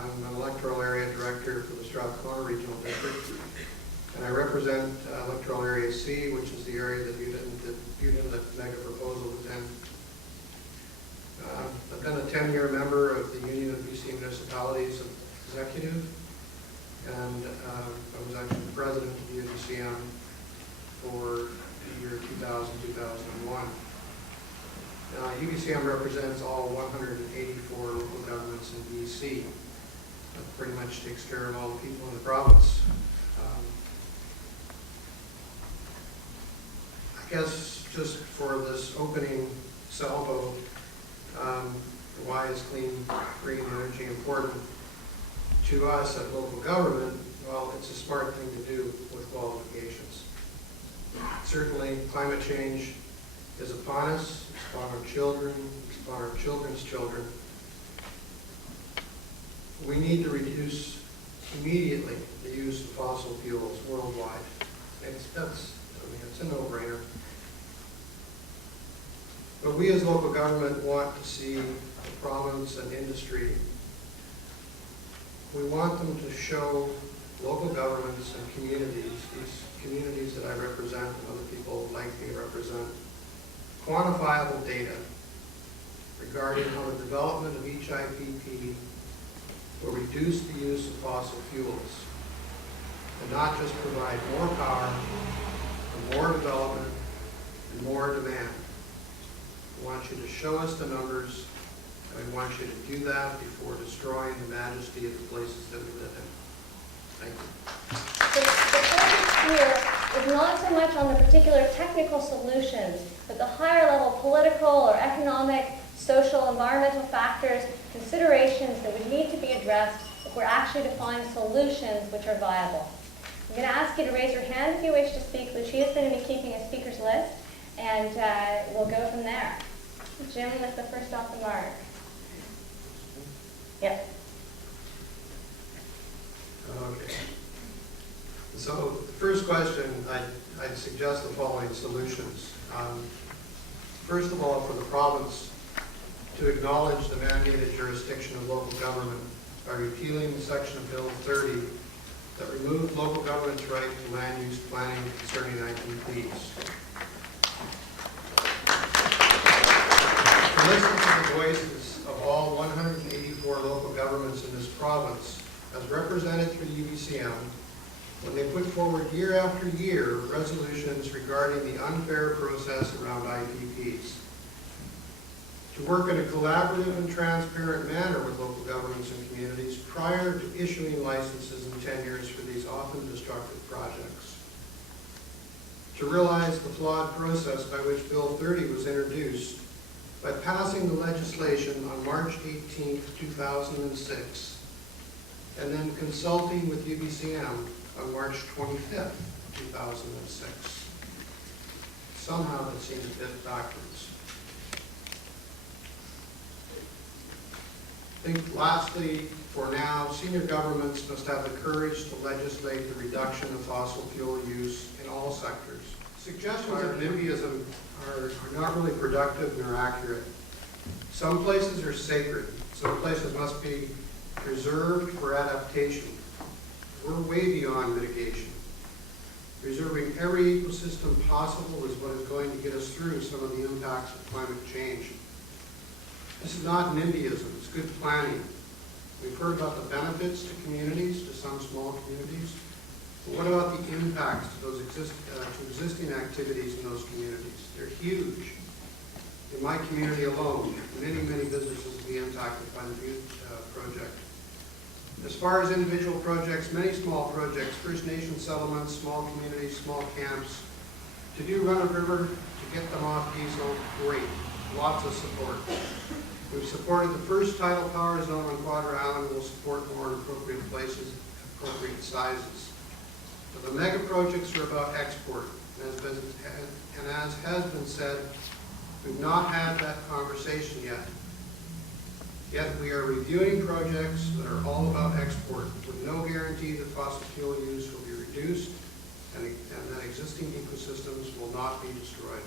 I'm an electoral area director for the Strathcona Regional District, and I represent electoral area C, which is the area that the mega proposal was in. I've been a 10-year member of the Union of BC Municipalities Executive, and I was actually the president of the UBCM for the year 2000-2001. UBCM represents all 184 local governments in BC. That pretty much takes care of all the people in the province. I guess just for this opening salvo, why is clean, green energy important to us at local government? Well, it's a smart thing to do with qualifications. Certainly, climate change is upon us, it's upon our children, it's upon our children's children. We need to reduce immediately the use of fossil fuels worldwide. It's a no-brainer. But we as local government want to see the province and industry, we want them to show local governments and communities, these communities that I represent and other people like me represent, quantifiable data regarding how the development of each IPP will reduce the use of fossil fuels and not just provide more power, and more development, and more demand. We want you to show us the numbers, and we want you to do that before destroying the majesty of the places that we live in. Thank you. The focus here is not so much on the particular technical solutions, but the higher level political or economic, social, environmental factors, considerations that would need to be addressed if we're actually to find solutions which are viable. I'm going to ask you to raise your hand if you wish to speak. Lucia's going to be keeping a speaker's list, and we'll go from there. Jim was the first off the mark. Yep. Okay. So the first question, I'd suggest the following solutions. First of all, for the province to acknowledge the mandated jurisdiction of local government by repealing the section of Bill 30 that removed local government's right to land use planning concerning IPPs. To listen to the voices of all 184 local governments in this province, as represented through UBCM, when they put forward year after year resolutions regarding the unfair process around IPPs. To work in a collaborative and transparent manner with local governments and communities prior to issuing licenses and tenures for these often destructive projects. To realize the flawed process by which Bill 30 was introduced by passing the legislation on March 18, 2006, and then consulting with UBCM on March 25, 2006. Somehow that seems a bit backwards. I think lastly, for now, senior governments must have the courage to legislate the reduction of fossil fuel use in all sectors. Suggestions of NIMBYism are not really productive nor accurate. Some places are sacred. Some places must be preserved for adaptation. We're way beyond mitigation. Preserving every ecosystem possible is what is going to get us through some of the impacts of climate change. This is not NIMBYism, it's good planning. We've heard about the benefits to communities, to some small communities, but what about the impacts to those existing activities in those communities? They're huge. In my community alone, many businesses will be impacted by the Butte project. As far as individual projects, many small projects, First Nation settlements, small communities, small camps, to do run a river, to get them off diesel, great. Lots of support. We've supported the first tidal power zone on Quadra Island. We'll support more in appropriate places, appropriate sizes. But the mega projects are about export. And as has been said, we've not had that conversation yet. Yet we are reviewing projects that are all about export, with no guarantee that fossil fuel use will be reduced and that existing ecosystems will not be destroyed.